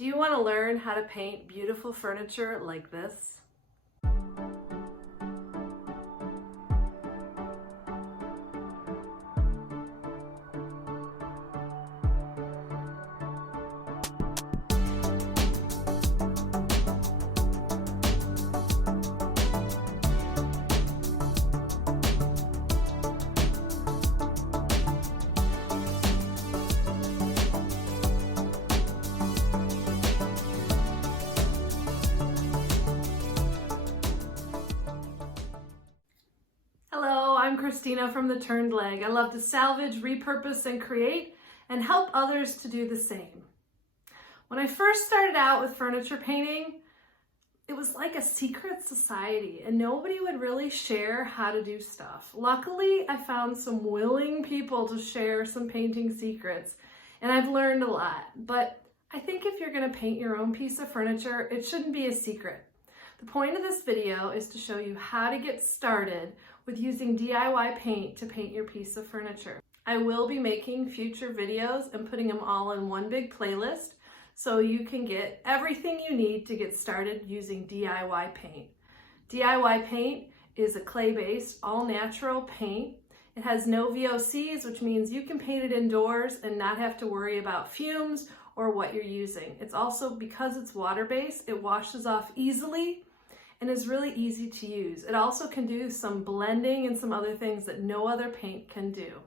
Do you want to learn how to paint beautiful furniture like this? Hello, I'm Christina from The Turned Leg. I love to salvage, repurpose, and create, and help others to do the same. When I first started out with furniture painting, it was like a secret society, and nobody would really share how to do stuff. Luckily, I found some willing people to share some painting secrets, and I've learned a lot. But I think if you're going to paint your own piece of furniture, it shouldn't be a secret. The point of this video is to show you how to get started with using DIY paint to paint your piece of furniture. I will be making future videos and putting them all in one big playlist so you can get everything you need to get started using DIY paint. DIY paint is a clay-based, all-natural paint. It has no VOCs, which means you can paint it indoors and not have to worry about fumes or what you're using. It's also, because it's water-based, it washes off easily and is really easy to use. It also can do some blending and some other things that no other paint can do.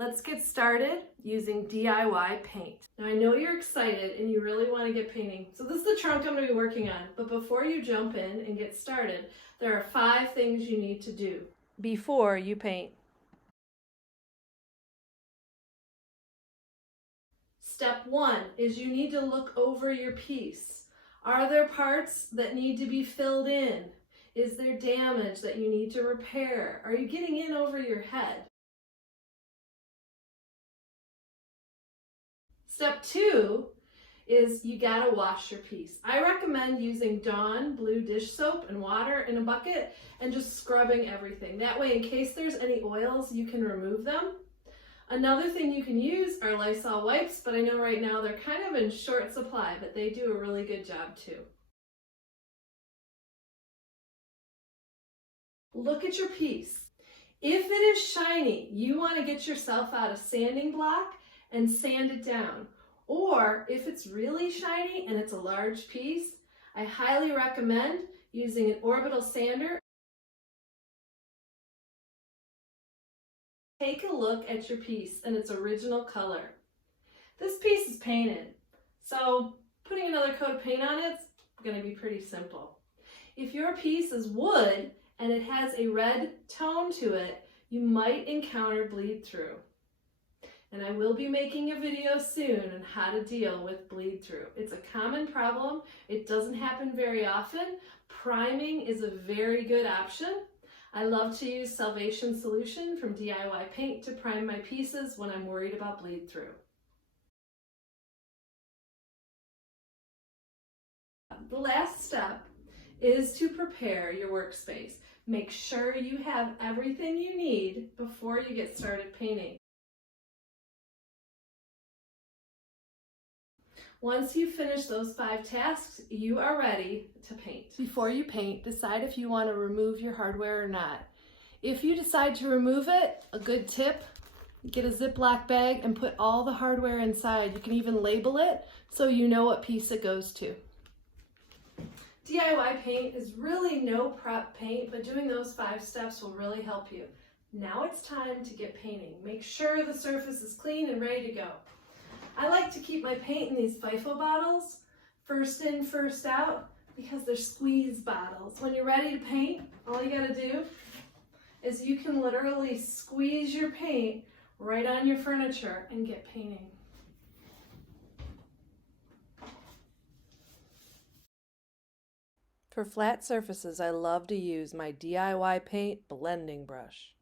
Let's get started using DIY paint. Now I know you're excited and you really want to get painting. So this is the trunk I'm going to be working on. But before you jump in and get started, there are 5 things you need to do before you paint. Step 1 is you need to look over your piece. Are there parts that need to be filled in? Is there damage that you need to repair? Are you getting in over your head? Step 2 is you gotta wash your piece. I recommend using Dawn blue dish soap and water in a bucket and just scrubbing everything. That way, in case there's any oils, you can remove them. Another thing you can use are Lysol wipes, but I know right now they're kind of in short supply, but they do a really good job too. Look at your piece. If it is shiny, you want to get yourself out a sanding block and sand it down. Or if it's really shiny and it's a large piece, I highly recommend using an orbital sander. Take a look at your piece and its original color. This piece is painted, so putting another coat of paint on it's going to be pretty simple. If your piece is wood and it has a red tone to it, you might encounter bleed through. And I will be making a video soon on how to deal with bleed through. It's a common problem. It doesn't happen very often. Priming is a very good option. I love to use Salvation Solution from DIY Paint to prime my pieces when I'm worried about bleed through. The last step is to prepare your workspace. Make sure you have everything you need before you get started painting. Once you finish those 5 tasks, you are ready to paint. Before you paint, decide if you want to remove your hardware or not. If you decide to remove it, a good tip, get a Ziploc bag and put all the hardware inside. You can even label it so you know what piece it goes to. DIY paint is really no prep paint, but doing those 5 steps will really help you. Now it's time to get painting. Make sure the surface is clean and ready to go. I like to keep my paint in these FIFO bottles, first in, first out, because they're squeeze bottles. When you're ready to paint, all you gotta do is you can literally squeeze your paint right on your furniture and get painting. For flat surfaces, I love to use my DIY paint blending brush.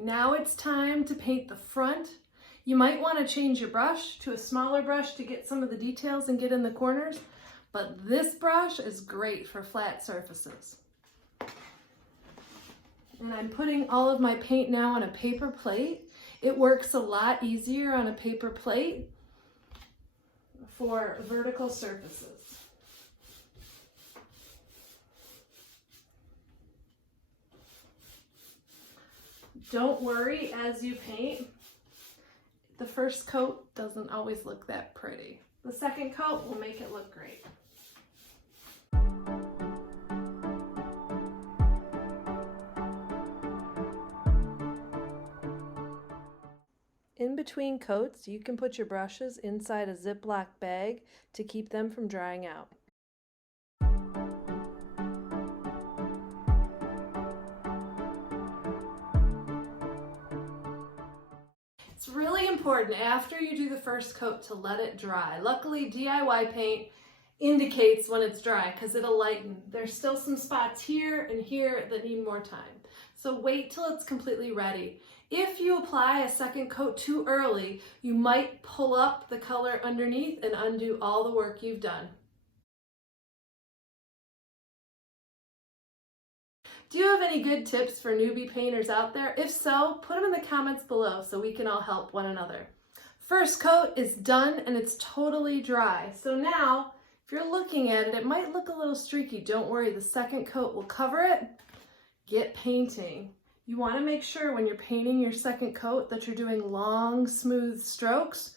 Now it's time to paint the front. You might want to change your brush to a smaller brush to get some of the details and get in the corners, but this brush is great for flat surfaces. And I'm putting all of my paint now on a paper plate. It works a lot easier on a paper plate. for vertical surfaces. Don't worry as you paint. The first coat doesn't always look that pretty. The second coat will make it look great. In between coats, you can put your brushes inside a Ziploc bag to keep them from drying out. It's really important after you do the first coat to let it dry. Luckily, DIY paint indicates when it's dry because it'll lighten. There's still some spots here and here that need more time. So wait till it's completely ready. If you apply a second coat too early, you might pull up the color underneath and undo all the work you've done. Do you have any good tips for newbie painters out there? If so, put them in the comments below so we can all help one another. First coat is done and it's totally dry. So now, if you're looking at it, it might look a little streaky. Don't worry, the second coat will cover it. Get painting. You want to make sure when you're painting your second coat that you're doing long, smooth strokes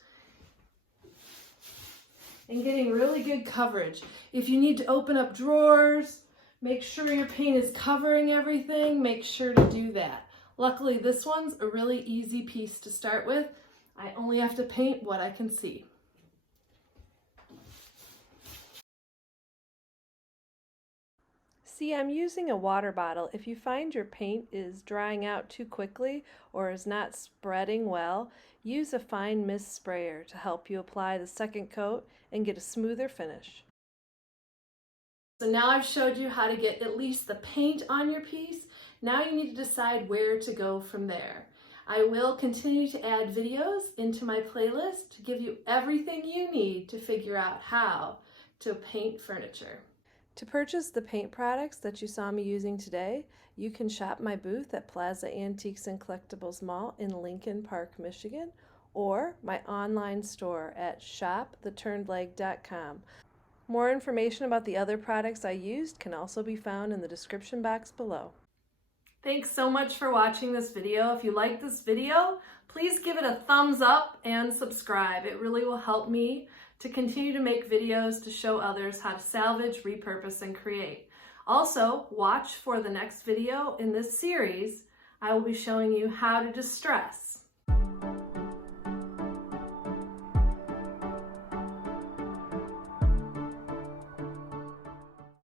and getting really good coverage. If you need to open up drawers, make sure your paint is covering everything, make sure to do that. Luckily, this one's a really easy piece to start with. I only have to paint what I can see. See, I'm using a water bottle. If you find your paint is drying out too quickly or is not spreading well, use a fine mist sprayer to help you apply the second coat and get a smoother finish. So now I've showed you how to get at least the paint on your piece. Now you need to decide where to go from there. I will continue to add videos into my playlist to give you everything you need to figure out how to paint furniture. To purchase the paint products that you saw me using today, you can shop my booth at Plaza Antiques and Collectibles Mall in Lincoln Park, Michigan, or my online store at shoptheturnedleg.com. More information about the other products I used can also be found in the description box below. Thanks so much for watching this video. If you like this video, please give it a thumbs up and subscribe. It really will help me to continue to make videos to show others how to salvage, repurpose, and create. Also, watch for the next video in this series. I will be showing you how to distress.